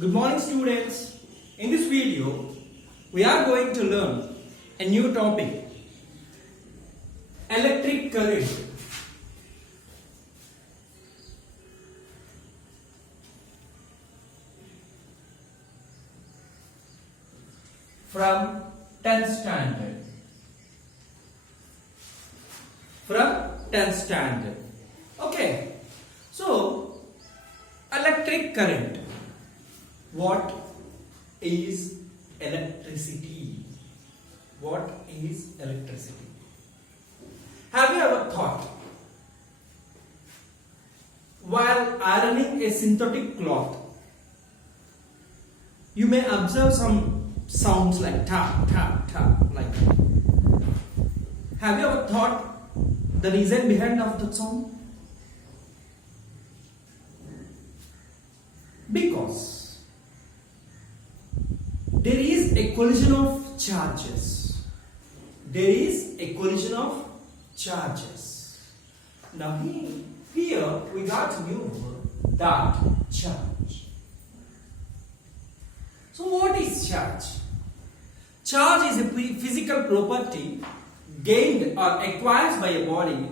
Good morning students. In this video, we are going to learn a new topic, electric current. From 10th standard. Okay. So, electric current. What is electricity? What is electricity? Have you ever thought, while ironing a synthetic cloth, you may observe some sounds like tap, tap, tap, like that. Have you ever thought the reason behind of that sound? Because there is a collision of charges. Now here we got to know that charge. So what is charge? Charge is a physical property gained or acquired by a body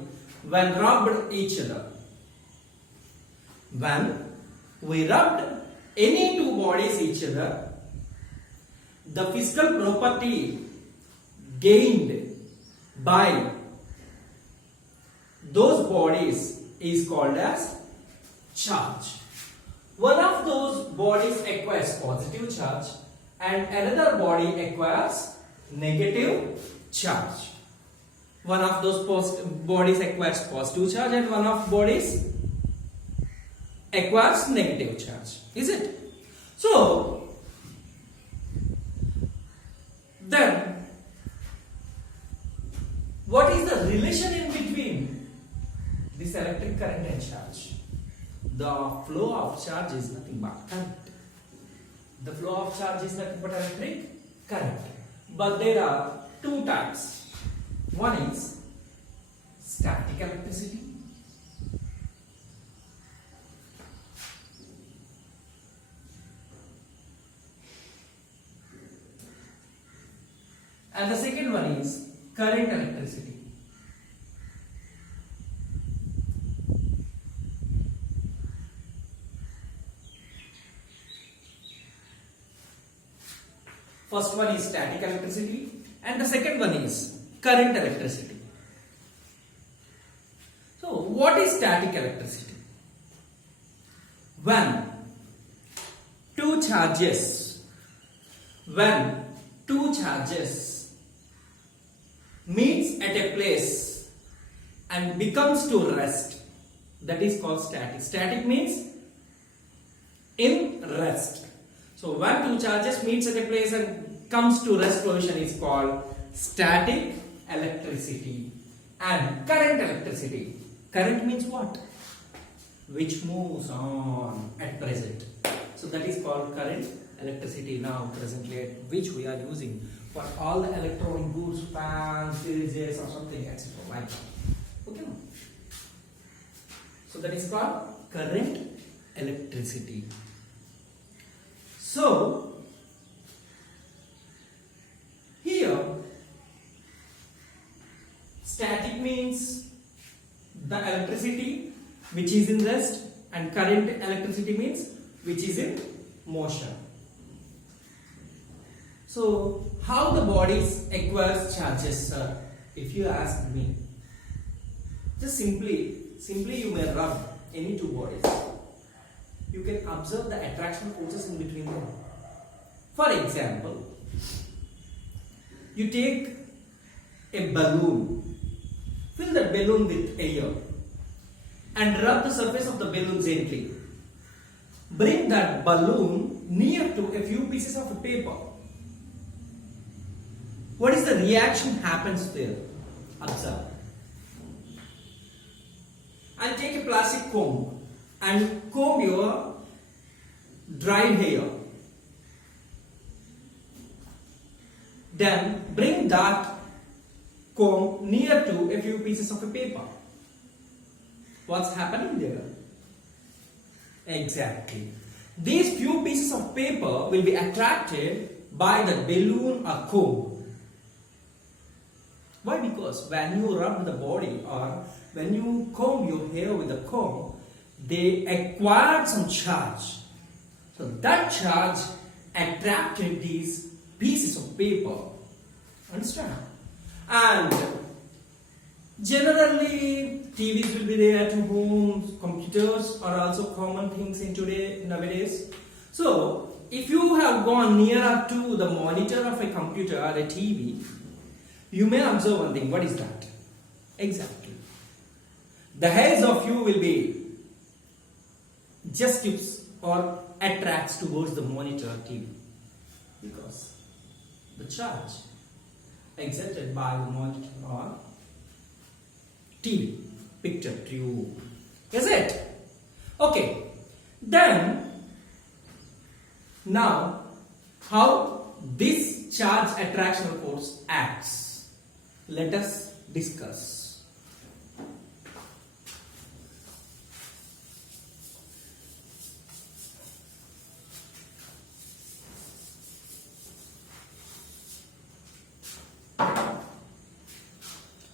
when rubbed each other. When we rubbed any two bodies each other, the physical property gained by those bodies is called as charge. One of those bodies acquires positive charge and another body acquires negative charge. One of those bodies acquires positive charge and one of bodies acquires negative charge. Is it? So, then, what is the relation in between this electric current and charge? The flow of charge is nothing but current. The flow of charge is nothing but electric current. But there are two types. One is static electricity. And the second one is current electricity. First one is static electricity and the second one is current electricity. So, what is static electricity? When two charges meets at a place and becomes to rest, that is called static. Static means in rest. So when two charges meets at a place and comes to rest position is called static electricity. And current electricity. Current means what? Which moves on at present. So that is called current electricity now presently, which we are using for all the electronic goods, fans, fridges or something, etc. like that. Okay. So that is called current electricity. So here static means the electricity which is in rest and current electricity means which is in motion. So, how the bodies acquires charges, sir? If you ask me, just simply you may rub any two bodies. You can observe the attraction forces in between them. For example, you take a balloon, fill that balloon with air, and rub the surface of the balloon gently. Bring that balloon near to a few pieces of paper. What is the reaction happens there? Observe. And take a plastic comb and comb your dried hair. Then bring that comb near to a few pieces of a paper. What's happening there? Exactly. These few pieces of paper will be attracted by the balloon or comb. Why? Because when you rub the body or when you comb your hair with a comb, they acquired some charge. So that charge attracted these pieces of paper. Understand? And generally TVs will be there at home, computers are also common things in nowadays. So if you have gone nearer to the monitor of a computer or a TV, you may observe one thing. What is that? Exactly. The hairs of you will be just tips or attracts towards the monitor TV because the charge exerted by the monitor or TV picture tube. Is it? Okay. Then now how this charge attraction force acts. Let us discuss.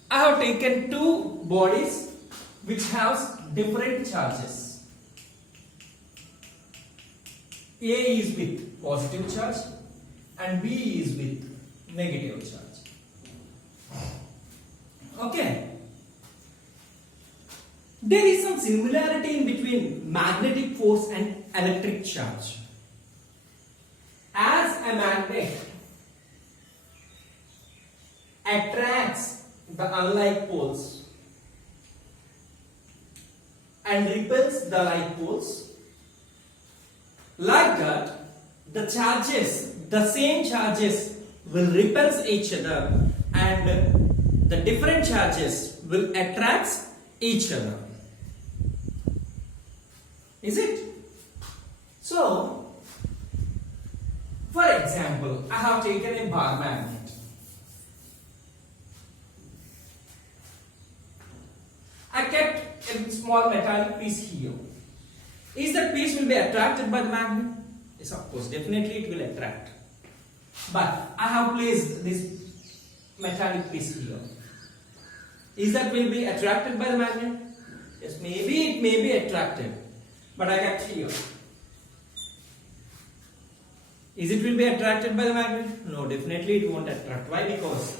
I have taken two bodies which have different charges. A is with positive charge and B is with negative charge. Okay. There is some similarity in between magnetic force and electric charge. As a magnet attracts the unlike poles and repels the like poles, like that the charges, the same charges will repel each other and the different charges will attract each other. Is it? So, for example, I have taken a bar magnet. I kept a small metallic piece here. Is that piece will be attracted by the magnet? Yes, of course, definitely it will attract. But I have placed this metallic piece here. Is that will be attracted by the magnet? Yes, maybe it may be attracted. But I kept here. Is it will be attracted by the magnet? No, definitely it won't attract. Why? Because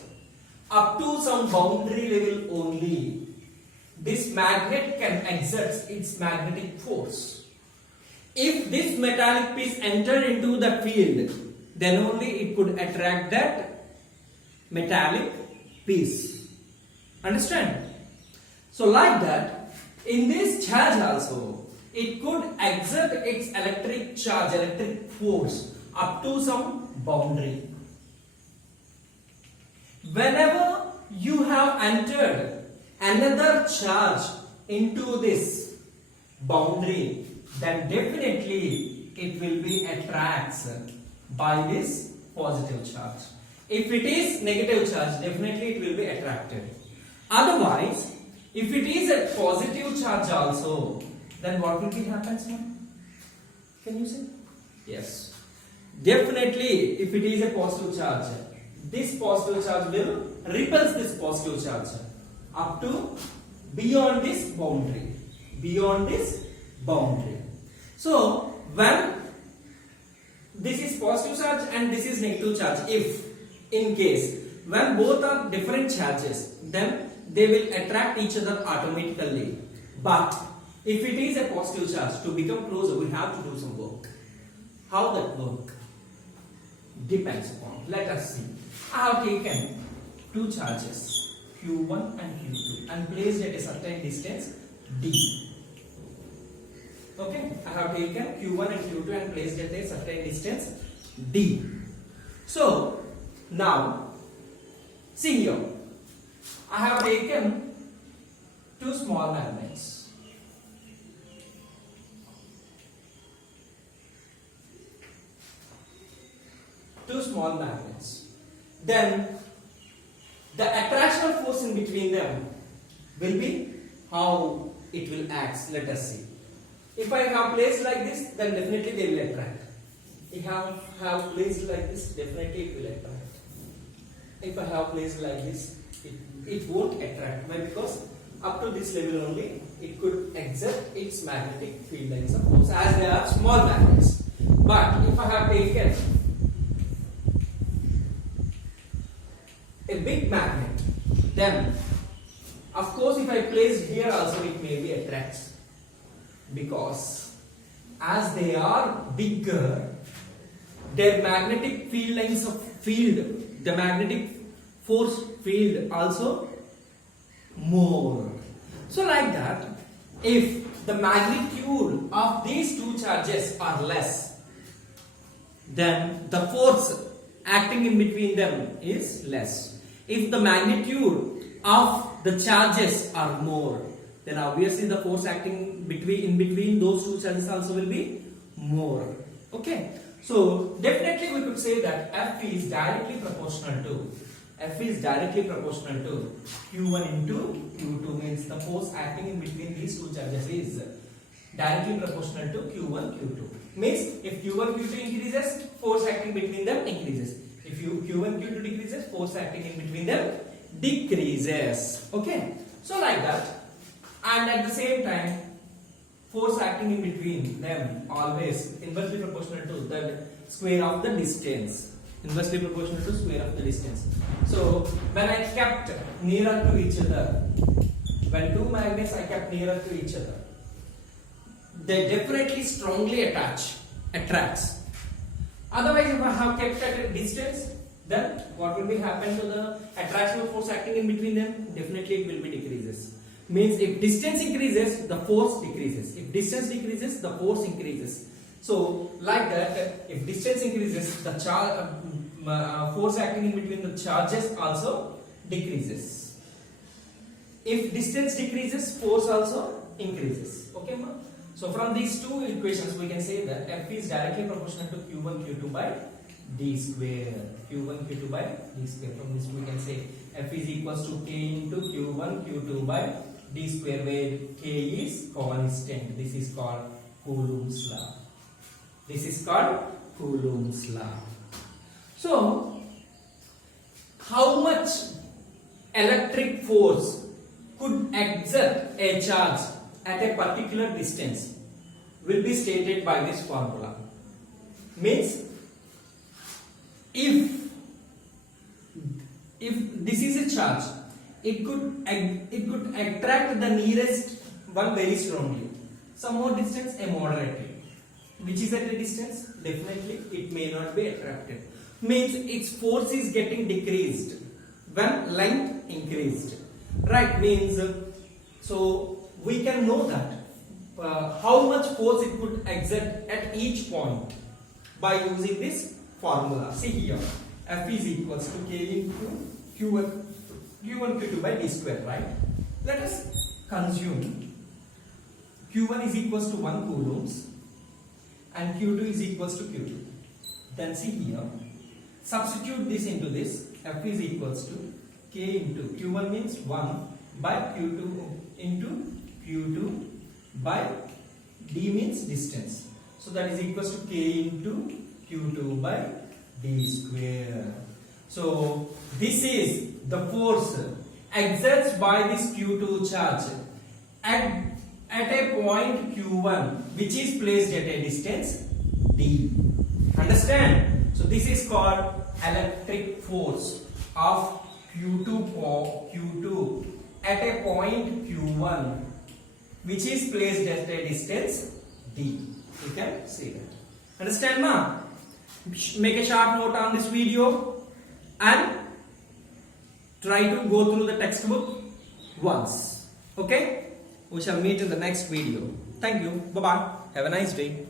up to some boundary level only, this magnet can exert its magnetic force. If this metallic piece entered into the field, then only it could attract that metallic piece. Understand? So like that, in this charge also, it could exert its electric charge, electric force up to some boundary. Whenever you have entered another charge into this boundary, then definitely it will be attracted by this positive charge. If it is negative charge, definitely it will be attracted. Otherwise, if it is a positive charge also, then what will be happens now? Can you see? Yes. Definitely, if it is a positive charge, this positive charge will repel this positive charge up to beyond this boundary. Beyond this boundary. So, when this is positive charge and this is negative charge, if in case when both are different charges, then they will attract each other automatically. But if it is a positive charge, to become closer, we have to do some work. How that work? Depends upon. Let us see. I have taken two charges, Q1 and Q2, and placed at a certain distance D. Okay, I have taken Q1 and Q2 and placed at a certain distance D. So, now, see here. I have taken two small magnets. Two small magnets. Then, the attractional force in between them will be how it will act. Let us see. If I have placed like this, then definitely they will attract. If I have placed like this, definitely it will attract. If I have placed like this, it won't attract. Why? Because up to this level only, it could exert its magnetic field lines of force as they are small magnets. But if I have taken a big magnet, then of course if I place here also it may be attracts, because as they are bigger, their magnetic field lines of field, the magnetic force field also more. So like that, if the magnitude of these two charges are less, then the force acting in between them is less. If the magnitude of the charges are more, then obviously the force acting in between those two charges also will be more. Okay, so definitely we could say that F is directly proportional to Q1 into Q2, means the force acting in between these two charges is directly proportional to Q1 Q2. Means if Q1 Q2 increases, force acting between them increases. If Q1 Q2 decreases, force acting in between them decreases. Okay, so like that. And at the same time, force acting in between them always inversely proportional to the square of the distance. Inversely proportional to square of the distance. So when I kept nearer to each other, when two magnets I kept nearer to each other, they definitely strongly attracts. Otherwise, if I have kept at a distance, then what will be happen to the attractional force acting in between them? Definitely it will be decreases. Means if distance increases, the force decreases. If distance decreases, the force increases. So like that, if distance increases, the force acting in between the charges also decreases. If distance decreases, force also increases. Okay, ma? So from these two equations, we can say that F is directly proportional to Q1 Q2 by d square. Q1 Q2 by d square. From this we can say F is equals to K into Q1 Q2 by d square, where K is constant. This is called Coulomb's law. This is called Coulomb's law. So, how much electric force could exert a charge at a particular distance will be stated by this formula. Means, if this is a charge, it could attract the nearest one very strongly. Some more distance, a moderately. Which is at a distance, definitely it may not be attracted. Means its force is getting decreased when length increased. Right? Means, so we can know that how much force it could exert at each point by using this formula. See here, F is equals to K into Q1 Q2 by d square, right? Let us consume Q1 is equals to 1 coulombs and Q2 is equals to Q2. Then see here, substitute this into this. F is equals to K into Q1 means 1 by Q2 into Q2 by d means distance. So that is equals to K into Q2 by d square. So this is the force exerted by this Q2 charge at a point Q1 which is placed at a distance d. Understand? So this is called electric force of Q2 at a point Q1 which is placed at a distance d. You can see that. Understand, ma? Make a short note on this video and try to go through the textbook once. Okay? We shall meet in the next video. Thank you. Bye bye. Have a nice day.